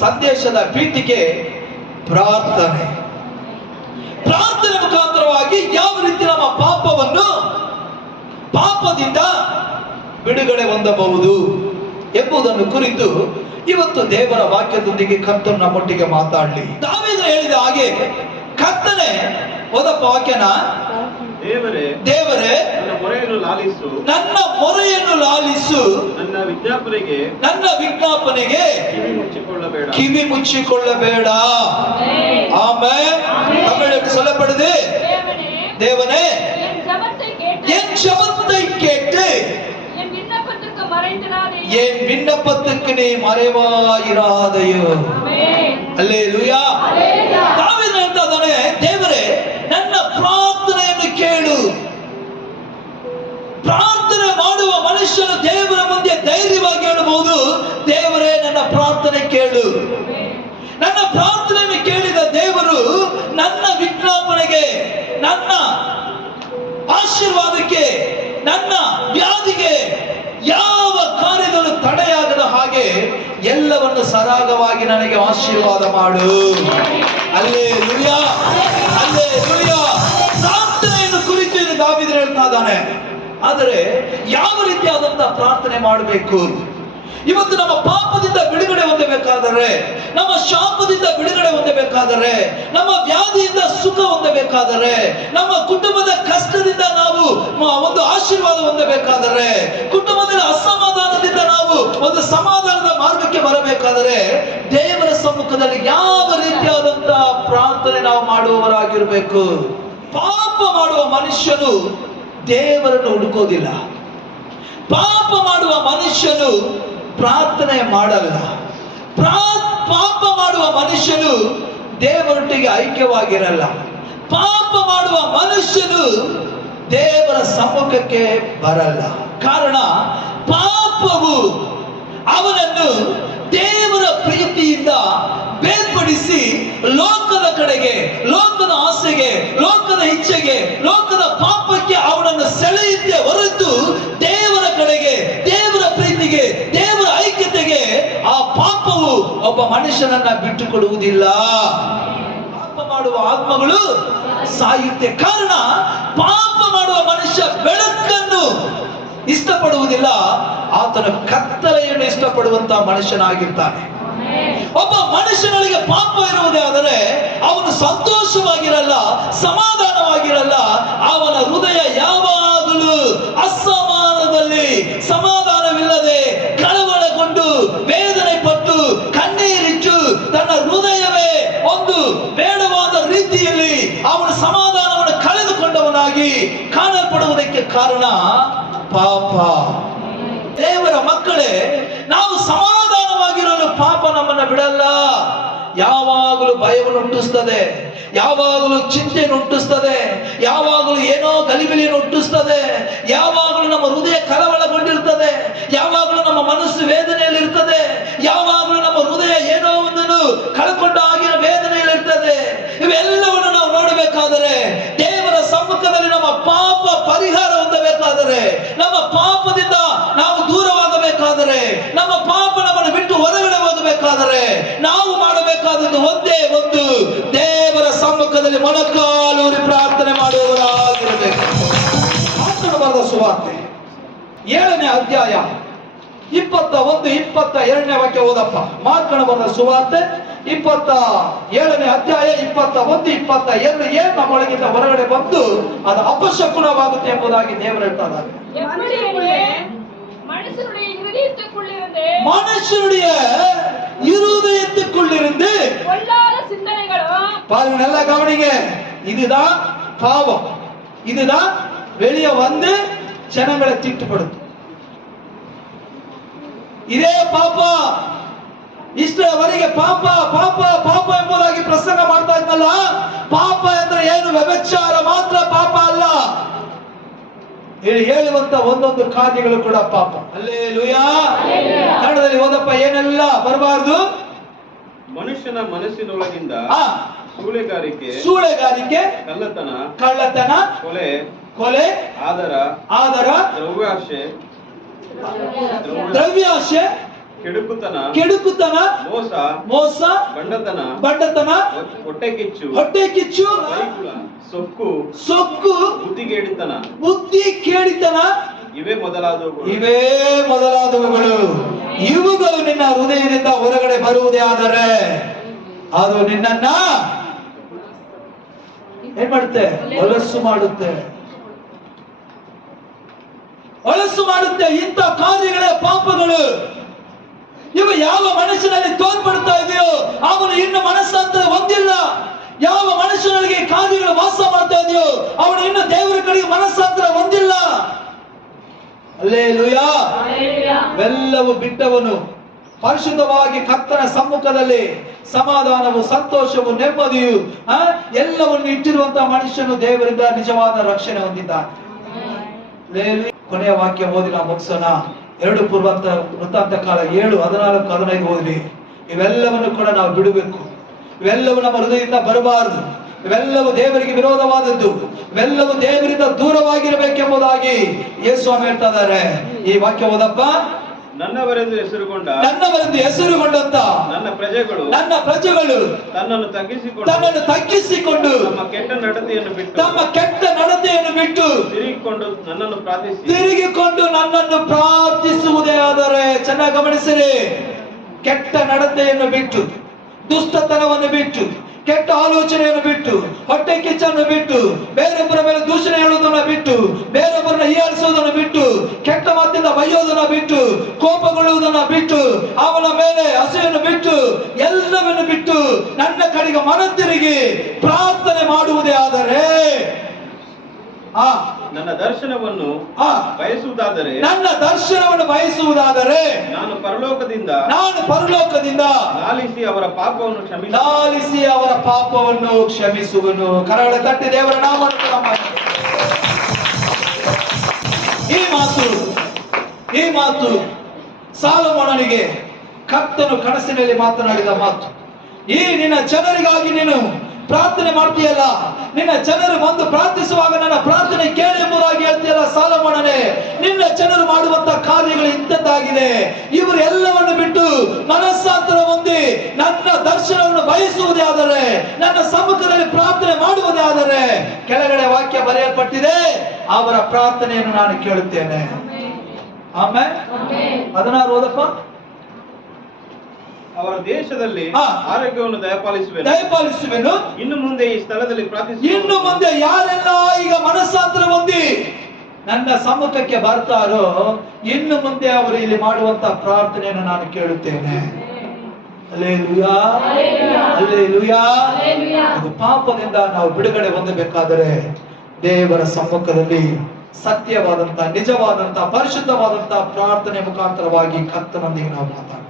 ಸಂದೇಶದ ಪೀಠಿಕೆ ಪ್ರಾರ್ಥನೆ. ಪ್ರಾರ್ಥನೆ ಮುಖಾಂತರವಾಗಿ ಯಾವ ರೀತಿ ನಮ್ಮ ಪಾಪದಿಂದ ಬಿಡುಗಡೆ ಹೊಂದಬಹುದು ಎಂಬುದನ್ನು ಕುರಿತು ಇವತ್ತು ದೇವರ ವಾಕ್ಯದೊಂದಿಗೆ ಕರ್ತನು ನಮ್ಮೊಟ್ಟಿಗೆ ಮಾತಾಡಲಿ. ದಾವೀದನು ಹೇಳಿದ ಹಾಗೆ, ಕರ್ತನೇ, ಓದಪ್ಪ ವಾಕ್ಯನ. ದೇವರೇ, ನನ್ನ ಮೊರೆಯನ್ನು ಲಾಲಿಸು, ನನ್ನ ವಿಜ್ಞಾಪನೆಗೆ ಕಿವಿ ಮುಚ್ಚಿಕೊಳ್ಳಬೇಡ. ಆಮೆನ್. தமிழுக்கு சொல்லப்படுது, தேவனே என் ஜெபத்தை கேட்டு என் விண்ணப்பத்துக்கு நீ மறைவாயிராதையோ. அல்லேலூயா. தாவೀದ ಹೇಳ್ತಾ ಇದ್ದಾನೆ, ದೇವರೇ ನನ್ನ ಪ್ರಾರ್ಥನೆಯನ್ನು ಕೇಳು. ಪ್ರಾರ್ಥನೆ ಮಾಡುವ ಮನುಷ್ಯನು ದೇವರ ಮುಂದೆ ಧೈರ್ಯವಾಗಿ ಹೇಳಬಹುದು, ದೇವರೇ ನನ್ನ ಪ್ರಾರ್ಥನೆ ಕೇಳು. ನನ್ನ ಪ್ರಾರ್ಥನೆಯನ್ನು ಕೇಳಿದ ದೇವರು ನನ್ನ ವಿಜ್ಞಾಪನೆಗೆ, ನನ್ನ ಆಶೀರ್ವಾದಕ್ಕೆ, ನನ್ನ ವ್ಯಾಧಿಗೆ ಯಾವ ಕಾರ್ಯದಲ್ಲೂ ತಡೆಯಾಗದ ಹಾಗೆ ಎಲ್ಲವನ್ನು ಸರಾಗವಾಗಿ ನನಗೆ ಆಶೀರ್ವಾದ ಮಾಡು. Hallelujah, hallelujah. ಪ್ರಾರ್ಥನೆಯನ್ನು ಕುರಿತು ದಾವೀದನು ಹೇಳ್ತಾ ಇದ್ದಾನೆ. ಆದರೆ ಯಾವ ರೀತಿಯಾದಂತಹ ಪ್ರಾರ್ಥನೆ ಮಾಡಬೇಕು? ಇವತ್ತು ನಮ್ಮ ಪಾಪದಿಂದ ಬಿಡುಗಡೆ ಹೊಂದಬೇಕಾದರೆ, ನಮ್ಮ ಶಾಪದಿಂದ ಬಿಡುಗಡೆ ಹೊಂದಬೇಕಾದರೆ, ನಮ್ಮ ವ್ಯಾಧಿಯಿಂದ ಸುಖ ಹೊಂದಬೇಕಾದರೆ, ನಮ್ಮ ಕುಟುಂಬದ ಕಷ್ಟದಿಂದ ನಾವು ಒಂದು ಆಶೀರ್ವಾದ ಹೊಂದಬೇಕಾದರೆ, ಕುಟುಂಬದಲ್ಲಿ ಅಸಮಾಧಾನದಿಂದ ನಾವು ಒಂದು ಸಮಾಧಾನದ ಮಾರ್ಗಕ್ಕೆ ಬರಬೇಕಾದರೆ, ದೇವರ ಸಮ್ಮುಖದಲ್ಲಿ ಯಾವ ರೀತಿಯಾದಂತಹ ಪ್ರಾರ್ಥನೆ ನಾವು ಮಾಡುವವರಾಗಿರಬೇಕು? ಪಾಪ ಮಾಡುವ ಮನುಷ್ಯನು ದೇವರನ್ನು ಹುಡುಕೋದಿಲ್ಲ. ಪಾಪ ಮಾಡುವ ಮನುಷ್ಯನು ಪ್ರಾರ್ಥನೆ ಮಾಡಲ್ಲ. ಪಾಪ ಮಾಡುವ ಮನುಷ್ಯನು ದೇವರೊಟ್ಟಿಗೆ ಐಕ್ಯವಾಗಿರಲ್ಲ. ಪಾಪ ಮಾಡುವ ಮನುಷ್ಯನು ದೇವರ ಸಮ್ಮುಖಕ್ಕೆ ಬರಲ್ಲ. ಕಾರಣ, ಪಾಪವು ಅವನನ್ನು ದೇವರ ಪ್ರೀತಿಯಿಂದ ಬೇರ್ಪಡಿಸಿ ಲೋಕದ ಕಡೆಗೆ, ಲೋಕದ ಆಸೆಗೆ, ಲೋಕದ ಇಚ್ಛೆಗೆ, ಲೋಕದ ಪಾಪಕ್ಕೆ ಅವನನ್ನು ಸೆಳೆಯುತ್ತೆ ಹೊರತು ದೇವರ ಕಡೆಗೆ, ದೇವರ ಪ್ರೀತಿಗೆ, ದೇವರ ಐಕ್ಯತೆಗೆ ಆ ಪಾಪವು ಒಬ್ಬ ಮನುಷ್ಯನನ್ನ ಬಿಟ್ಟುಕೊಡುವುದಿಲ್ಲ. ಪಾಪ ಮಾಡುವ ಆತ್ಮಗಳು ಸಾಯುತ್ತೆ. ಕಾರಣ, ಪಾಪ ಮಾಡುವ ಮನುಷ್ಯ ಬೆಳಕನ್ನು ಇಷ್ಟಪಡುವುದಿಲ್ಲ, ಆತನ ಕತ್ತಲೆಯನ್ನು ಇಷ್ಟಪಡುವಂತಹ ಮನುಷ್ಯನಾಗಿರ್ತಾನೆ. ಒಬ್ಬ ಮನುಷ್ಯನಿಗೆ ಪಾಪ ಇರುವುದೇ ಆದರೆ ಅವನು ಸಂತೋಷವಾಗಿರಲ್ಲ, ಸಮಾಧಾನವಾಗಿರಲ್ಲ. ಅವನ ಹೃದಯ ಯಾವಾಗಲೂ ಅಸಮಾಧಾನದಲ್ಲಿ, ಸಮಾಧಾನವಿಲ್ಲದೆ, ಕಳವಳಗೊಂಡು, ವೇದನೆ ಪಟ್ಟು, ಕಣ್ಣೀರಿಟ್ಟು, ತನ್ನ ಹೃದಯವೇ ಒಂದು ಬೇಡವಾದ ರೀತಿಯಲ್ಲಿ ಅವನ ಸಮಾಧಾನವನ್ನು ಕಳೆದುಕೊಂಡವನಾಗಿ ಕಾಣಲ್ಪಡುವುದಕ್ಕೆ ಕಾರಣ ಪಾಪ. ದೇವರ ಮಕ್ಕಳೇ, ನಾವು ಸಮಾಧಾನವಾಗಿರಲು ಪಾಪ ನಮ್ಮನ್ನು ಬಿಡಲ್ಲ. ಯಾವಾಗಲೂ ಭಯವನ್ನು ಹುಟ್ಟಿಸ್ತದೆ, ಯಾವಾಗಲೂ ಚಿಂತೆಯನ್ನು ಹುಟ್ಟಿಸ್ತದೆ, ಯಾವಾಗಲೂ ಏನೋ ಗಲಿಬಿಲಿಯನ್ನು ಹುಟ್ಟಿಸ್ತದೆ, ಯಾವಾಗಲೂ ನಮ್ಮ ಹೃದಯ ಕಳವಳಗೊಂಡಿರ್ತದೆ, ಯಾವಾಗಲೂ ನಮ್ಮ ಮನಸ್ಸು ವೇದನೆಯಲ್ಲಿರ್ತದೆ, ಯಾವಾಗಲೂ ನಮ್ಮ ಹೃದಯ ಏನೋ ಒಂದನ್ನು ಕಳ್ಕೊಂಡ ಆಗಿನ ವೇದನೆಯಲ್ಲಿರ್ತದೆ. ಇವೆಲ್ಲವನ್ನು ನಾವು ನೋಡಬೇಕಾದರೆ, ದೇವರ ಸಮ್ಮುಖದಲ್ಲಿ ನಮ್ಮ ಪಾಪ ಪರಿಹಾರ ಹೊಂದಬೇಕಾದರೆ, ನಮ್ಮ ಪಾಪದಿಂದ ನಾವು ದೂರವಾಗಬೇಕಾದರೆ, ನಮ್ಮ ಪಾಪ ನಮ್ಮನ್ನು ಬಿಟ್ಟು ಹೊರಗಡೆ ಹೋಗಬೇಕಾದರೆ, ನಾವು ಮಾಡಬೇಕಾದದ್ದು ಒಂದೇ ಒಂದು, ದೇವರ ಸಮ್ಮುಖದಲ್ಲಿ ಮೊಣಕಾಲೂರಿ ಪ್ರಾರ್ಥನೆ ಮಾಡುವವರಾಗಿರಬೇಕು. ಮಾತನಾಡಬಾರದ ಸುವಾರ್ತೆ 7ನೇ ಅಧ್ಯಾಯ 21, 22ನೇ ವಾಕ್ಯ ಓದಪ್ಪ. ಮಾತನಾಡಬಾರದ ಸುವಾರ್ತೆ 27ನೇ ಅಧ್ಯಾಯ 21, 22 ಏನು ನಮ್ಮೊಳಗಿಂದ ಹೊರಗಡೆ ಬಂದು ಅದು ಅಪಶಕುನವಾಗುತ್ತೆ ಎಂಬುದಾಗಿ ದೇವರು ಹೇಳ್ತಾ ಇದ್ದಾರೆ. மனுஷனுடைய இருதயத்துக்குள்ளிருந்து பொல்லாத சிந்தனைகளும், பாருங்க நல்லா கவனிங்க, இதுதான் பாவம். இதுதான் வெளியே வந்து ஜனங்களை தீட்டுப்படுத்தும். ಇದೇ ಪಾಪ. ಇಷ್ಟರವರೆಗೆ ಪಾಪ ಪಾಪ ಪಾಪ ಎಂಬುದಾಗಿ ಪ್ರಸಂಗ ಮಾಡ್ತಾ ಇದ್ನಲ್ಲ, ಪಾಪ ಅಂದ್ರೆ ಏನು? ವ್ಯಭಿಚಾರ ಮಾತ್ರ ಪಾಪ ಅಲ್ಲ, ಹೇಳುವಂತ ಒಂದೊಂದು ಕಾರ್ಯಗಳು ಕೂಡ ಪಾಪ. ಹಲ್ಲೆಲೂಯಾ. ಕನ್ನಡದಲ್ಲಿ ಓದಪ್ಪ, ಏನೆಲ್ಲ ಬರಬಾರ್ದು? ಮನುಷ್ಯನ ಮನಸ್ಸಿನೊಳಗಿಂದ ಆ ಸೂಳೆಗಾರಿಕೆ, ಕಳ್ಳತನ, ಕೊಲೆ, ಆದರ, ದ್ರವ್ಯಾಶೆ, ಕೆಡುಕುತನ, ಮೋಸ, ಬಂಡತನ, ಹೊಟ್ಟೆ ಕಿಚ್ಚು, ಸೊಕ್ಕು, ಬುದ್ಧಿ ಕೇಡಿತನ, ಇವೇ ಮೊದಲಾದವುಗಳು. ಇವುಗಳು ನಿನ್ನ ಹೃದಯದಿಂದ ಹೊರಗಡೆ ಬರುವುದೇ ಆದರೆ ಅದು ನಿನ್ನನ್ನ ಏನ್ ಮಾಡುತ್ತೆ? ಹೊಲಸು ಮಾಡುತ್ತೆ. ಇಂಥ ಕಾರ್ಯಗಳೇ ಪಾಪಗಳು. ಇವು ಯಾವ ಮನುಷ್ಯನಲ್ಲಿ ತೋರ್ಪಡ್ತಾ ಇದೆಯೋ ಅವನು ಇನ್ನು ಮನಸ್ಸಾಂತರ ಹೊಂದಿಲ್ಲ. ಯಾವ ಮನುಷ್ಯನಿಗೆ ಕಾರ್ಯಗಳು ವಾಸ ಮಾಡ್ತಾ ಇದೆಯೋ ಅವನು ಇನ್ನು ದೇವರ ಕಡೆಗೆ ಮನಸ್ಸಾಂತರ ಹೊಂದಿಲ್ಲ. ಹಲ್ಲೆಲೂಯಾ. ಇವೆಲ್ಲವೂ ಬಿಟ್ಟವನು ಪರಿಶುದ್ಧವಾಗಿ ಕರ್ತನ ಸಮ್ಮುಖದಲ್ಲಿ ಸಮಾಧಾನವು, ಸಂತೋಷವು, ನೆಮ್ಮದಿಯು ಎಲ್ಲವನ್ನು ಇಟ್ಟಿರುವಂತಹ ಮನುಷ್ಯನು ದೇವರಿಂದ ನಿಜವಾದ ರಕ್ಷಣೆ ಹೊಂದಿದ್ದಾನೆ. ಕೊನೆಯ ವಾಕ್ಯ ಓದಿ ನಾವು ಮುಗಿಸೋಣ. 2 ವೃತ್ತಾಂತ ಕಾಲ 7, 14, 15 ಓದಿ. ಇವೆಲ್ಲವನ್ನು ಕೂಡ ನಾವು ಬಿಡಬೇಕು. ಇವೆಲ್ಲವೂ ನಮ್ಮ ಹೃದಯದಿಂದ ಬರಬಾರದು. ಇವೆಲ್ಲವೂ ದೇವರಿಗೆ ವಿರೋಧವಾದದ್ದು. ಇವೆಲ್ಲವೂ ದೇವರಿಂದ ದೂರವಾಗಿರಬೇಕೆಂಬುದಾಗಿ ಯೇಸು ಸ್ವಾಮಿ ಹೇಳ್ತಾ ಇದ್ದಾರೆ. ಈ ವಾಕ್ಯ ಓದಪ್ಪ. ನನ್ನವರೆಂದು ಹೆಸರುಗೊಂಡಂತ ನನ್ನ ಪ್ರಜೆಗಳು ತನ್ನನ್ನು ತಗ್ಗಿಸಿಕೊಂಡು ತಮ್ಮ ಕೆಟ್ಟ ನಡತೆಯನ್ನು ಬಿಟ್ಟು ತಿರುಗಿಕೊಂಡು ನನ್ನನ್ನು ಪ್ರಾರ್ಥಿಸುವುದೇ ಆದರೆ, ಚೆನ್ನಾಗಿ ಗಮನಿಸಿರಿ, ಕೆಟ್ಟ ನಡತೆಯನ್ನು ಬಿಟ್ಟು, ದುಷ್ಟತನವನ್ನು ಬಿಟ್ಟು, ಕೆಟ್ಟ ಆಲೋಚನೆಯನ್ನು ಬಿಟ್ಟು, ಹೊಟ್ಟೆ ಕಿಚ್ಚನ್ನು ಬಿಟ್ಟು, ಬೇರೊಬ್ಬರ ಮೇಲೆ ದೂಷಣೆ ಹೇಳುವುದನ್ನು ಬಿಟ್ಟು, ಬೇರೊಬ್ಬರನ್ನ ಹೀಯಾಳಿಸುವುದನ್ನು ಬಿಟ್ಟು, ಕೆಟ್ಟ ಮಾತಿಂದ ಬೈಯೋದನ್ನ ಬಿಟ್ಟು, ಕೋಪಗೊಳ್ಳುವುದನ್ನ ಬಿಟ್ಟು, ಅವನ ಮೇಲೆ ಹಸಿವನ್ನು ಬಿಟ್ಟು, ಎಲ್ಲವನ್ನು ಬಿಟ್ಟು ನನ್ನ ಕಡೆಗೆ ಮನ ತಿರುಗಿ ಪ್ರಾರ್ಥನೆ ಮಾಡುವುದೇ ಆದರೆ ನನ್ನ ದರ್ಶನವನ್ನು ಬಯಸುವುದಾದರೆ ನಾನು ಪರಲೋಕದಿಂದ ಲಾಲಿಸಿ ಅವರ ಪಾಪವನ್ನು ಕ್ಷಮಿಸುವನು. ಕರಗಳ ತಟ್ಟಿ ದೇವರ ನಾಮವನ್ನು ಈ ಮಾತು ಸಾಲೊಮೋನನಿಗೆ ಕರ್ತನು ಕನಸಿನಲ್ಲಿ ಮಾತನಾಡಿದ ಮಾತು. ಈ ನಿನ್ನ ಜನರಿಗಾಗಿ ನೀನು ಪ್ರಾರ್ಥನೆ ಮಾಡ್ತೀಯಲ್ಲ, ನಿನ್ನ ಜನರು ಬಂದು ಪ್ರಾರ್ಥಿಸುವಾಗ ನನ್ನ ಪ್ರಾರ್ಥನೆ ಕೇಳಿ ಎಂಬುದಾಗಿ ಹೇಳ್ತೀಯಲ್ಲ ಸಾಲೊಮೋನನೇ, ನಿನ್ನ ಜನರು ಮಾಡುವಂತ ಕಾರ್ಯಗಳು ಇಂಥದ್ದಾಗಿದೆ. ಇವರು ಎಲ್ಲವನ್ನು ಬಿಟ್ಟು ಮನಸ್ಸಾಂತರ ಹೊಂದಿ ನನ್ನ ದರ್ಶನವನ್ನು ಬಯಸುವುದೇ ಆದರೆ, ನನ್ನ ಸಮ್ಮುಖದಲ್ಲಿ ಪ್ರಾರ್ಥನೆ ಮಾಡುವುದೇ ಆದರೆ, ಕೆಳಗಡೆ ವಾಕ್ಯ ಬರೆಯಲ್ಪಟ್ಟಿದೆ, ಅವರ ಪ್ರಾರ್ಥನೆಯನ್ನು ನಾನು ಕೇಳುತ್ತೇನೆ. ಆಮೇಲೆ 16 ಓದಪ್ಪ. ಅವರ ದೇಶದಲ್ಲಿ ಆರೋಗ್ಯವನ್ನು ದಯಪಾಲಿಸುವೆನು. ಇನ್ನು ಮುಂದೆ ಈ ಸ್ಥಳದಲ್ಲಿ ಇನ್ನು ಮುಂದೆ ಯಾರೆಲ್ಲ ಈಗ ಮನಸ್ಸಾಂತರ ಹೊಂದಿ ನನ್ನ ಸಮ್ಮುಖಕ್ಕೆ ಬರ್ತಾರೋ, ಇನ್ನು ಮುಂದೆ ಅವರು ಇಲ್ಲಿ ಮಾಡುವಂತ ಪ್ರಾರ್ಥನೆಯನ್ನು ನಾನು ಕೇಳುತ್ತೇನೆ. Hallelujah, hallelujah. ಅದು ಪಾಪದಿಂದ ನಾವು ಬಿಡುಗಡೆ ಹೊಂದಬೇಕಾದರೆ ದೇವರ ಸಮ್ಮುಖದಲ್ಲಿ ಸತ್ಯವಾದಂತ, ನಿಜವಾದಂತ, ಪರಿಶುದ್ಧವಾದಂತ ಪ್ರಾರ್ಥನೆ ಮುಖಾಂತರವಾಗಿ ಕರ್ತನೊಂದಿಗೆ ನಾವು ಮಾತಾಡೋಣ.